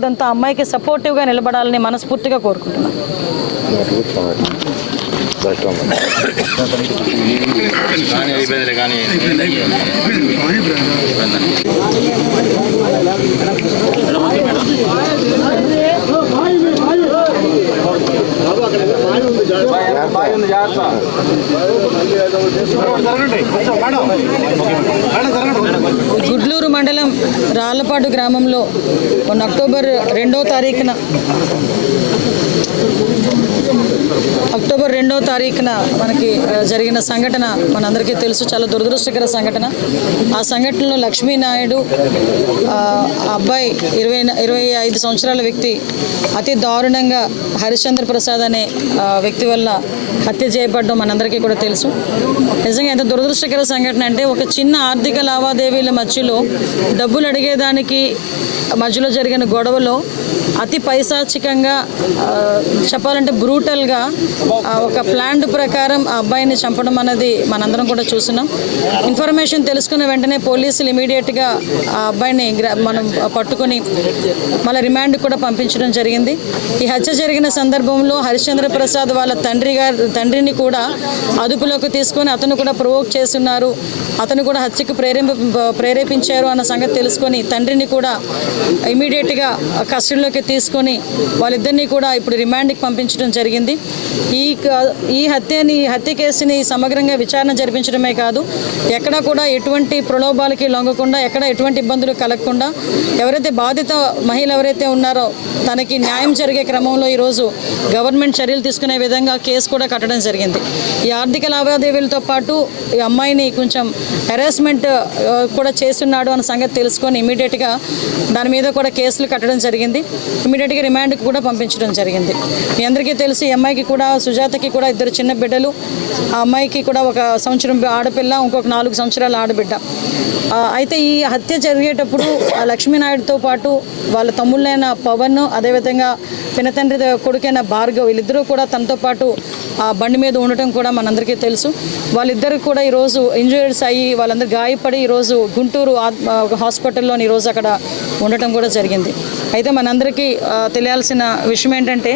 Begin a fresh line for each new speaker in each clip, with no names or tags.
అదంతా అమ్మాయికి సపోర్టివ్గా నిలబడాలని మనస్ఫూర్తిగా కోరుకుంటున్నాను
కానీ
రాళ్ళపాడు గ్రామంలో మొన్న అక్టోబర్ రెండో తారీఖున అక్టోబర్ రెండో తారీఖున మనకి జరిగిన సంఘటన మనందరికీ తెలుసు. చాలా దురదృష్టకర సంఘటన. ఆ సంఘటనలో లక్ష్మీనాయుడు అబ్బాయి ఇరవై ఇరవై ఐదు సంవత్సరాల వ్యక్తి అతి దారుణంగా హరిశ్చంద్ర ప్రసాద్ అనే వ్యక్తి వల్ల హత్య చేయబడడం మనందరికీ కూడా తెలుసు. నిజంగా ఎంత దురదృష్టకర సంఘటన అంటే ఒక చిన్న ఆర్థిక లావాదేవీల మధ్యలో డబ్బులు అడిగేదానికి మధ్యలో జరిగిన గొడవలో అతి పైశాచికంగా చెప్పాలంటే బ్రూటల్గా ఆ, ఒక ప్లాండ్ ప్రకారం ఆ అబ్బాయిని చంపడం అనేది మనందరం కూడా చూస్తున్నాం. ఇన్ఫర్మేషన్ తెలుసుకున్న వెంటనే పోలీసులు ఇమీడియట్గా ఆ అబ్బాయిని మనం పట్టుకొని మళ్ళీ రిమాండ్ కూడా పంపించడం జరిగింది. ఈ హత్య జరిగిన సందర్భంలో హరిశ్చంద్ర ప్రసాద్ వాళ్ళ తండ్రి గారు తండ్రిని కూడా అదుపులోకి తీసుకొని అతను కూడా ప్రొవోక్ చేస్తున్నారు. అతను కూడా హత్యకు ప్రేరేప ప్రేరేపించారు అన్న సంగతి తెలుసుకొని తండ్రిని కూడా ఇమీడియట్గా అదుపులోకి తీసుకొని వాళ్ళిద్దరినీ కూడా ఇప్పుడు రిమాండ్కి పంపించడం జరిగింది. ఈ క- ఈ హత్యని ఈ హత్య కేసుని సమగ్రంగా విచారణ జరిపించడమే కాదు ఎక్కడ కూడా ఎటువంటి ప్రలోభాలకి లొంగకుండా ఎక్కడ ఎటువంటి ఇబ్బందులు కలగకుండా ఎవరైతే బాధిత మహిళ ఎవరైతే ఉన్నారో తనకి న్యాయం జరిగే క్రమంలో ఈరోజు గవర్నమెంట్ చర్యలు తీసుకునే విధంగా కేసు కూడా కట్టడం జరిగింది. ఈ ఆర్థిక లావాదేవీలతో పాటు ఈ అమ్మాయిని కొంచెం హెరాస్మెంట్ కూడా చేస్తున్నాడు అన్న సంగతి తెలుసుకొని ఇమీడియట్గా దాని మీద కూడా కేసులు కట్టడం జరిగింది. ఇమీడియట్గా రిమాండ్కి కూడా పంపించడం జరిగింది. మీ అందరికీ తెలుసు ఈ అమ్మాయికి కూడా సుజాతకి కూడా ఇద్దరు చిన్న బిడ్డలు. ఆ అమ్మాయికి కూడా ఒక సంవత్సరం ఆడపిల్ల ఇంకొక నాలుగు సంవత్సరాల ఆడబిడ్డ. అయితే ఈ హత్య జరిగేటప్పుడు లక్ష్మీనాయుడుతో పాటు వాళ్ళ తమ్ముళ్ళైన పవన్ అదేవిధంగా పినతండ్రి కొడుకైన భార్గవ్ వీళ్ళిద్దరూ కూడా తనతో పాటు ఆ బండి మీద ఉండటం కూడా మనందరికీ తెలుసు. వాళ్ళిద్దరు కూడా ఈరోజు ఇంజూరీస్ అయ్యి వాళ్ళందరూ గాయపడి ఈరోజు గుంటూరు హాస్పిటల్లో ఈరోజు అక్కడ ఉండటం కూడా జరిగింది. అయితే మనందరికీ తెలియాల్సిన విషయం ఏంటంటే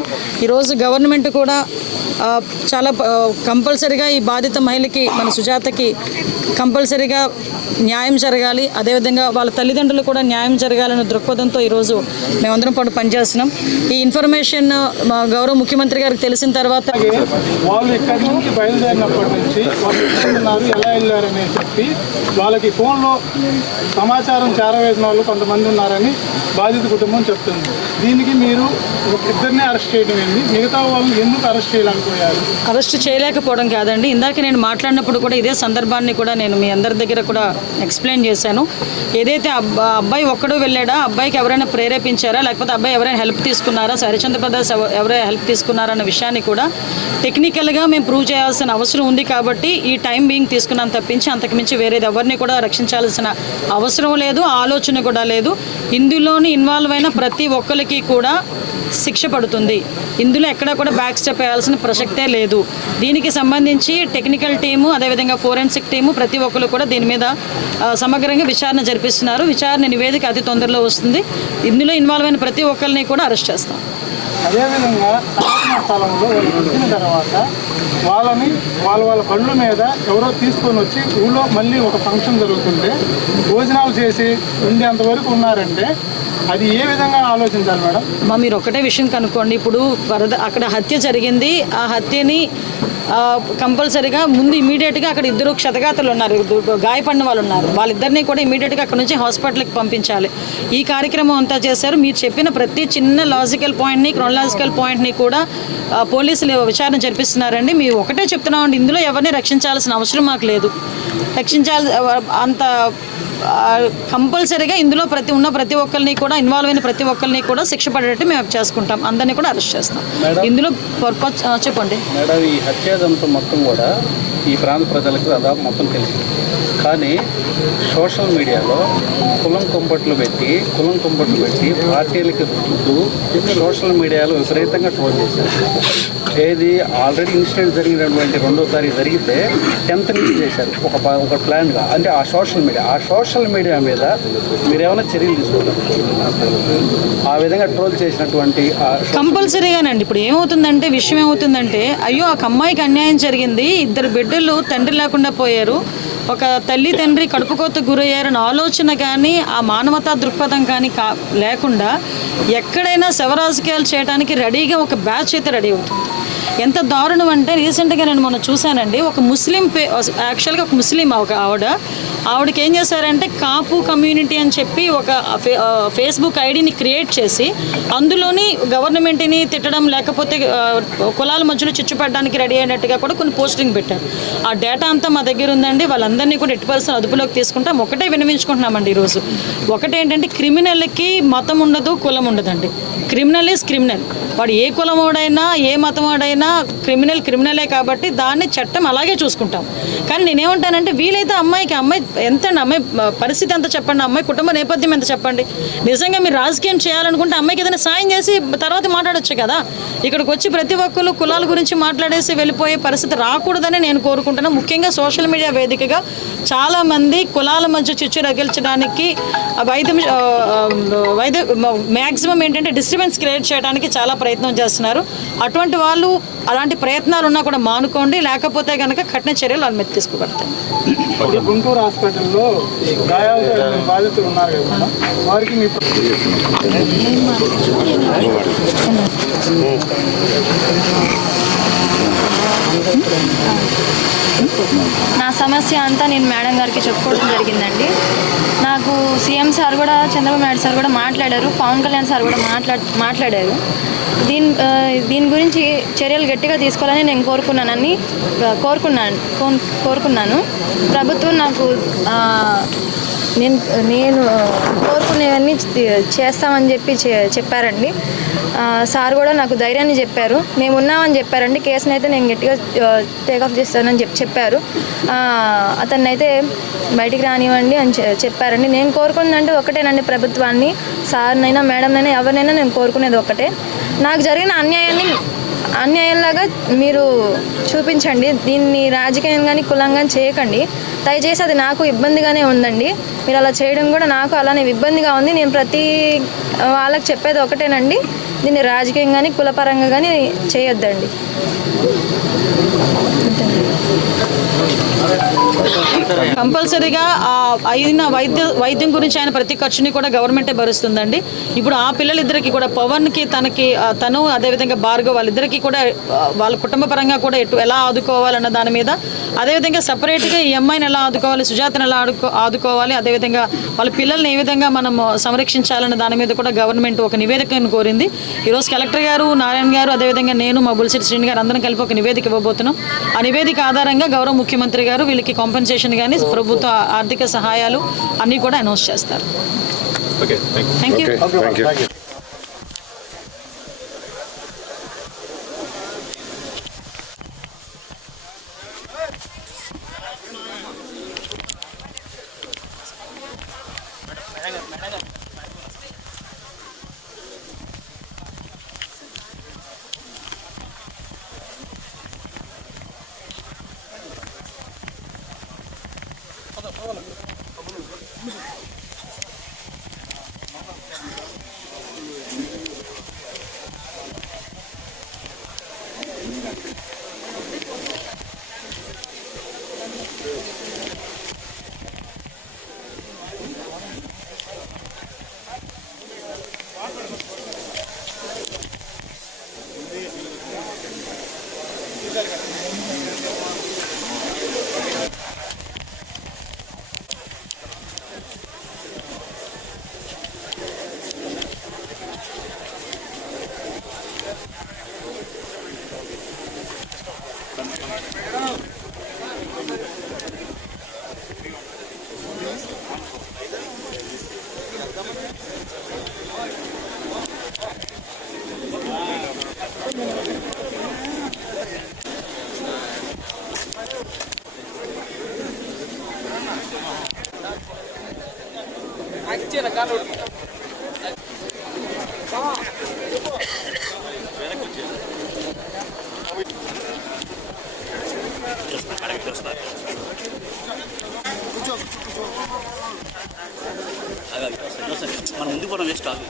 ఈరోజు గవర్నమెంట్ కూడా చాలా కంపల్సరిగా ఈ బాధిత మహిళకి మన సుజాతకి కంపల్సరిగా న్యాయం జరగాలి. అదేవిధంగా వాళ్ళ తల్లిదండ్రులు కూడా న్యాయం జరగాలనే దృక్పథంతో ఈరోజు మేమందరం పాటు పనిచేస్తున్నాం. ఈ ఇన్ఫర్మేషన్ మా గౌరవ ముఖ్యమంత్రి గారికి తెలిసిన తర్వాత
వాళ్ళు ఇక్కడి నుంచి బయలుదేరినప్పటి నుంచి వాళ్ళు ఎక్కడ ఎలా వెళ్ళారని చెప్పి వాళ్ళకి ఫోన్లో సమాచారం చేరవేసిన వాళ్ళు కొంతమంది ఉన్నారని బాధిత కుటుంబం చెప్తుంది. దీనికి మీరు ఒక ఇద్దరిని అరెస్ట్ చేయడం ఏంది మిగతా వాళ్ళని ఎందుకు అరెస్ట్ చేయలేకపోయారు?
అరెస్ట్ చేయలేకపోవడం కాదండి. ఇందాక నేను మాట్లాడినప్పుడు కూడా ఇదే సందర్భాన్ని కూడా నేను మీ అందరి దగ్గర కూడా ఎక్స్ప్లెయిన్ చేశాను. ఏదైతే అబ్బా అబ్బాయి ఒక్కడు వెళ్ళాడా? అబ్బాయికి ఎవరైనా ప్రేరేపించారా? లేకపోతే అబ్బాయి ఎవరైనా హెల్ప్ తీసుకున్నారా? హరిచంద్ర ప్రదాస్ ఎవరైనా హెల్ప్ తీసుకున్నారా అన్న విషయాన్ని కూడా టెక్నికల్గా మేము ప్రూవ్ చేయాల్సిన అవసరం ఉంది కాబట్టి ఈ టైం బీయింగ్ తీసుకున్నాం తప్పించి అంతకుమించి వేరేది ఎవరిని కూడా రక్షించాల్సిన అవసరం లేదు ఆలోచన కూడా లేదు. ఇందులోని ఇన్వాల్వ్ అయిన ప్రతి ఒక్కరికి కూడా శిక్ష పడుతుంది. ఇందులో ఎక్కడ కూడా బ్యాక్ స్టెప్ వేయాల్సిన ప్రసక్తే లేదు. దీనికి సంబంధించి టెక్నికల్ టీము అదేవిధంగా ఫోరెన్సిక్ టీము ప్రతి ఒక్కరు కూడా దీని మీద సమగ్రంగా విచారణ జరిపిస్తున్నారు. విచారణ నివేదిక అతి తొందరలో వస్తుంది. ఇందులో ఇన్వాల్వ్ అయిన ప్రతి ఒక్కరిని కూడా అరెస్ట్ చేస్తాం.
అదేవిధంగా సంఘటన స్థలంలో వాళ్ళు వచ్చిన తర్వాత వాళ్ళని వాళ్ళ వాళ్ళ బండ్ల మీద ఎవరో తీసుకొని వచ్చి ఊళ్ళో మళ్ళీ ఒక ఫంక్షన్ జరుగుతుంటే భోజనాలు చేసి ఉండేంతవరకు ఉన్నారంటే అది ఏ విధంగా ఆలోచించాలి మేడం?
మా మీరు ఒకటే విషయం కనుక్కోండి. ఇప్పుడు వరద అక్కడ హత్య జరిగింది. ఆ హత్యని కంపల్సరీగా ముందు ఇమీడియట్గా అక్కడ ఇద్దరు క్షతగాతలు ఉన్నారు. గాయపడిన వాళ్ళు ఉన్నారు. వాళ్ళిద్దరిని కూడా ఇమీడియట్గా అక్కడ నుంచి హాస్పిటల్కి పంపించాలి. ఈ కార్యక్రమం అంతా చేశారు. మీరు చెప్పిన ప్రతి చిన్న లాజికల్ పాయింట్ని క్రొనలాజికల్ పాయింట్ని కూడా పోలీసులు విచారణ జరిపిస్తున్నారండి. మేము ఒకటే చెప్తున్నామండి. ఇందులో ఎవరిని రక్షించాల్సిన అవసరం మాకు లేదు. రక్షించాల్సి అంత కంపల్సరీగా ఇందులో ప్రతి ఉన్న ప్రతి ఒక్కరిని కూడా ఇన్వాల్వ్ అయిన ప్రతి ఒక్కరిని కూడా శిక్ష పడేటట్టు మేము చేసుకుంటాం. అందరినీ కూడా అరెస్ట్ చేస్తాం. ఇందులో చెప్పండి.
మేడం ఈ హత్యాదంతం మొత్తం కూడా ఈ ప్రాంత ప్రజలకు దాదాపు మొత్తం తెలిసింది. కానీ సోషల్ మీడియాలో కులం కుంపట్లు పెట్టి కులం కుంపట్లు పెట్టి పార్టీలకి రుద్దుతూ సోషల్ మీడియాలో విపరీతంగా ట్రోల్ చేశారు. ఏది ఆల్రెడీ ఇన్సిడెంట్ జరిగినటువంటి రెండో తారీఖు జరిగితే టెన్త్ నుంచి చేశారు ఒక ప- ఒక ప్లాన్గా. అంటే ఆ సోషల్ మీడియా ఆ సోషల్ మీడియా మీద మీరు ఏమైనా చర్యలు తీసుకుంటారు? ఆ విధంగా ట్రోల్ చేసినటువంటి
కంపల్సరీగానండి. ఇప్పుడు ఏమవుతుందంటే విషయం ఏమవుతుందంటే అయ్యో ఆ అమ్మాయికి అన్యాయం జరిగింది ఇద్దరు బిడ్డలు తండ్రి లేకుండా పోయారు ఒక తల్లి తండ్రి కడుపుకోత గురయ్యారని ఆలోచన కానీ ఆ మానవతా దృక్పథం కానీ కా లేకుండా ఎక్కడైనా శవరాజకీయాలు చేయడానికి రెడీగా ఒక బ్యాచ్ అయితే రెడీ అవుతుంది. ఎంత దారుణం అంటే రీసెంట్గా నేను మొన్న చూశానండి. ఒక ముస్లిం పే యాక్చువల్గా ఒక ముస్లిం ఒక ఆవిడ ఆవిడకి ఏం చేశారంటే కాపు కమ్యూనిటీ అని చెప్పి ఒక ఫే- ఫేస్బుక్ ఐడిని క్రియేట్ చేసి అందులోని గవర్నమెంట్ని తిట్టడం లేకపోతే కులాల మధ్యలో చిచ్చు రెడీ అయినట్టుగా కూడా కొన్ని పోస్టింగ్ పెట్టారు. ఆ డేటా అంతా మా దగ్గర ఉందండి. వాళ్ళందరినీ కూడా ఎట్టి పరిస్థితులు అదుపులోకి తీసుకుంటాం. ఒకటే వినిపించుకుంటున్నామండి ఈరోజు. ఒకటేంటంటే క్రిమినల్కి మతం ఉండదు కులం ఉండదండి. క్రిమినల్ ఈజ్ క్రిమినల్ వాడు ఏ కులమోడైనా వాడైనా ఏ మతం వాడైనా క్రిమినల్ క్రిమినలే కాబట్టి దాన్ని చట్టం అలాగే చూసుకుంటాం. కానీ నేనేమంటానంటే వీలైతే అమ్మాయికి అమ్మాయి ఎంత అమ్మాయి పరిస్థితి ఎంత చెప్పండి అమ్మాయి కుటుంబ నేపథ్యం ఎంత చెప్పండి. నిజంగా మీరు రాజకీయం చేయాలనుకుంటే అమ్మాయికి ఏదైనా సాయం చేసి తర్వాత మాట్లాడొచ్చు కదా. ఇక్కడికి వచ్చి ప్రతి ఒక్కరు కులాల గురించి మాట్లాడేసి వెళ్ళిపోయే పరిస్థితి రాకూడదని నేను కోరుకుంటున్నాను ముఖ్యంగా సోషల్ మీడియా వేదికగా చాలామంది కులాల మధ్య చిచ్చు రగిల్చడానికి ఆ వైద్యం వైద్య మ్యాక్సిమం ఏంటంటే డిస్టర్బెన్స్ క్రియేట్ చేయడానికి చాలా ప్రయత్నం చేస్తున్నారు. అటువంటి వాళ్ళు అలాంటి ప్రయత్నాలు ఉన్నా కూడా మానుకోండి లేకపోతే కనుక కఠిన చర్యలు వాళ్ళ మీద తీసుకోబడతాయి.
గుంటూరు హాస్పిటల్లో బాధితులు ఉన్నారు కదా వారికి
నా సమస్య అంతా నేను మేడం గారికి చెప్పుకోవడం జరిగిందండి. సీఎం సార్ కూడా చంద్రబాబు నాయుడు సార్ కూడా మాట్లాడారు పవన్ కళ్యాణ్ సార్ కూడా మాట్లా మాట్లాడారు. దీని దీని గురించి చర్యలు గట్టిగా తీసుకోవాలని నేను కోరుకున్నానని కోరుకున్నాను కోన్- కోరుకున్నాను. ప్రభుత్వం నాకు నేను నేను కోరుకునేవన్నీ చేస్తామని చెప్పి చె- చెప్పారండి. సార్ కూడా నాకు ధైర్యాన్ని చెప్పారు. మేము ఉన్నామని చెప్పారండి. కేసుని అయితే నేను గట్టిగా టేక్ ఆఫ్ చేస్తానని చెప్పి చెప్పారు. అతన్నైతే అతన్ని అయితే బయటికి రానివ్వండి అని చెప్పారండి. నేను కోరుకున్నదంటే ఒకటేనండి ప్రభుత్వాన్ని. సార్నైనా మేడంనైనా ఎవరినైనా నేను కోరుకునేది ఒకటే. నాకు జరిగిన అన్యాయాన్ని అన్యాయంలాగా మీరు చూపించండి. దీన్ని రాజకీయం కానీ కులం కానీ చేయకండి. దయచేసి అది నాకు ఇబ్బందిగానే ఉందండి. మీరు అలా చేయడం కూడా నాకు అలానే ఇబ్బందిగా ఉంది. నేను ప్రతి వాళ్ళకి చెప్పేది ఒకటేనండి. దీన్ని రాజకీయం కానీ కులపరంగా కానీ చేయొద్దండి.
కంపల్సరీగా అయిన వైద్య వైద్యం గురించి ఆయన ప్రతి ఖర్చుని కూడా గవర్నమెంటే భరుస్తుందండి. ఇప్పుడు ఆ పిల్లలిద్దరికి కూడా పవన్కి తనకి తను అదేవిధంగా భార్గవ్ వాళ్ళిద్దరికీ కూడా వాళ్ళ కుటుంబ పరంగా కూడా ఎటు ఎలా ఆదుకోవాలన్న దాని మీద అదేవిధంగా సపరేట్గా ఈ అమ్మాయిని ఎలా ఆదుకోవాలి సుజాతను ఎలా ఆడుకో ఆదుకోవాలి అదేవిధంగా వాళ్ళ పిల్లల్ని ఏ విధంగా మనం సంరక్షించాలన్న దాని మీద కూడా గవర్నమెంట్ ఒక నివేదికను కోరింది. ఈరోజు కలెక్టర్ గారు నారాయణ గారు అదేవిధంగా నేను మా బుల్సిటి శ్రీని గారు అందరం కలిపి ఒక నివేదిక ఇవ్వబోతున్నాం. ఆ నివేదిక ఆధారంగా గౌరవ ముఖ్యమంత్రి గారు వీళ్ళకి కాంపెన్సేషన్ కానీ ప్రభుత్వ ఆర్థిక సహాయాలు అన్నీ కూడా అనౌన్స్ చేస్తారు. Thank you
Gracias.
మనం ముందు పోవడం వేస్ట్ కాదు.